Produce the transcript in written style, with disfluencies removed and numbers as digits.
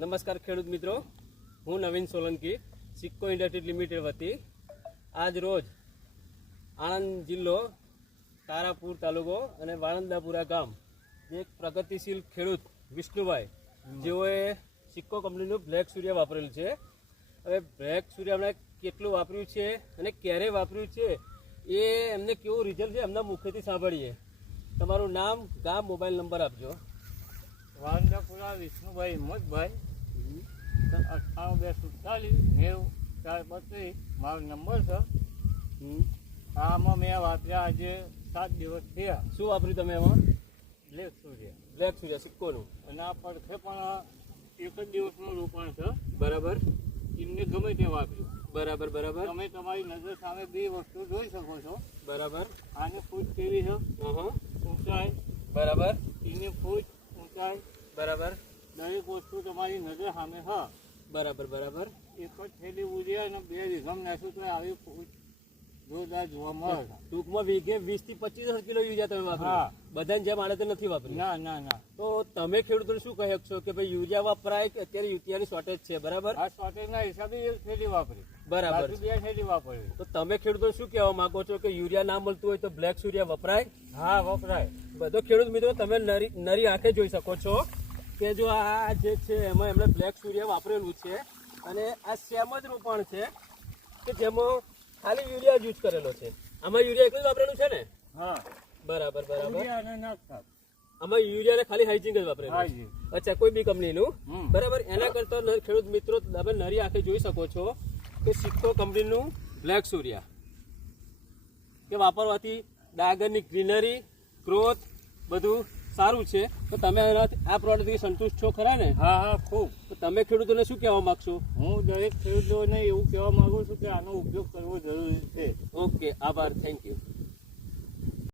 નમસ્કાર ખેડૂત મિત્રો, હું નવીન સોલંકી સિક્કો ઇન્ડસ્ટ્રીઝ લિમિટેડ વતી આજ રોજ આણંદ જિલ્લો તારાપુર તાલુકો અને વાળંદાપુરા ગામ જે એક પ્રગતિશીલ ખેડૂત વિષ્ણુભાઈ જેઓએ સિક્કો કંપનીનું બ્લેક સૂર્ય વાપરેલું છે. હવે બ્લેક સૂર્ય એમણે કેટલું વાપર્યું છે અને ક્યારે વાપર્યું છે એ એમને કેવું રિઝલ્ટ છે એમના મુખેથી સાંભળીએ. તમારું નામ, ગામ, મોબાઈલ નંબર આપજો. વાંદાપુરા વિષ્ણુભાઈ હિંમતભાઈ 98 247 90 432 મારો નંબર છે. આમાં મેં વાપર્યા આજે 7 દિવસ થયા. શું વાપર્યું તમે એમાં? બ્લેક સૂર્ય. બ્લેક સૂર્ય સિક્કોનું. અને આ પડખે પણ એક જ દિવસનું રોપાણ છે. બરાબર એમને ગમે તે વાપર્યું. બરાબર બરાબર તમે તમારી નજર સામે બે વસ્તુ જોઈ શકો છો. બરાબર. આની ફૂટ કેવી છે? ઊંચાઈ બરાબર. એની ફૂટ ઊંચાઈ બરાબર. દરેક વસ્તુ તમારી નજર સામે હા. બરાબર બરાબર. એક જ થેલી ઉજ્યા અને 2 વીઘામાં નાખ્યું તો આવી ફૂટ જોરદાર જોવા મળે. ટૂંકમાં વીઘે 20 થી 25 કિલો યુરિયા તમે વાપર્યું? હા. બધાને જેમ આડે તો નથી વાપર્યું? ના ના ના. તો તમે ખેડૂતોને શું કહી શકશો કે ભાઈ યુરિયા વપરાય કે અત્યારે યુરિયાની શોર્ટેજ છે? બરાબર. આ શોર્ટેજના હિસાબે એક થેલી વાપરી. બરાબર. બાકી 2 થેલી વાપરી. તો તમે ખેડૂતોને શું કહેવા માંગો છો કે યુરિયા ના મળતું હોય તો બ્લેક સૂર્યા વપરાય? હા વપરાય. બધો ખેડૂત મિત્રો તમે નરી આંખે જોઈ શકો છો કે જો આ જે છે એમાં એમણે બ્લેક સૂર્ય વાપરેલું છે અને આ સેમ જ રોપાણ છે કે જેમાં ખાલી યુરિયા યુઝ કરેલો છે. આમાં યુરિયા એકલું જ વાપરેલું છે ને? હા. બરાબર બરાબર. યુરિયા અને નાખતા. આમાં યુરિયા ને ખાલી હાઇજિંગ જ વાપરેલું છે. હાજી. અચ્છા, કોઈ બી કંપનીનું. હમ. બરાબર. એના કરતા ખેડૂત મિત્રો તમે નરી આંખે જોઈ શકો છો કે સિક્કો કંપનીનું બ્લેક સૂર્યા કે વાપરવાથી ડાગરની ગ્રીનરી, ગ્રોથ બધું સારું છે. તો તમે આ પ્રોડક્ટથી સંતુષ્ટ છો ખરા ને? હા હા ખૂબ. તો તમે ખેડૂતોને શું કહેવા માંગશો? હું દરેક ખેડૂતોને એવું કહેવા માંગુ છું કે આનો ઉપયોગ કરવો જરૂરી છે. ઓકે, આભાર, થેન્ક યુ.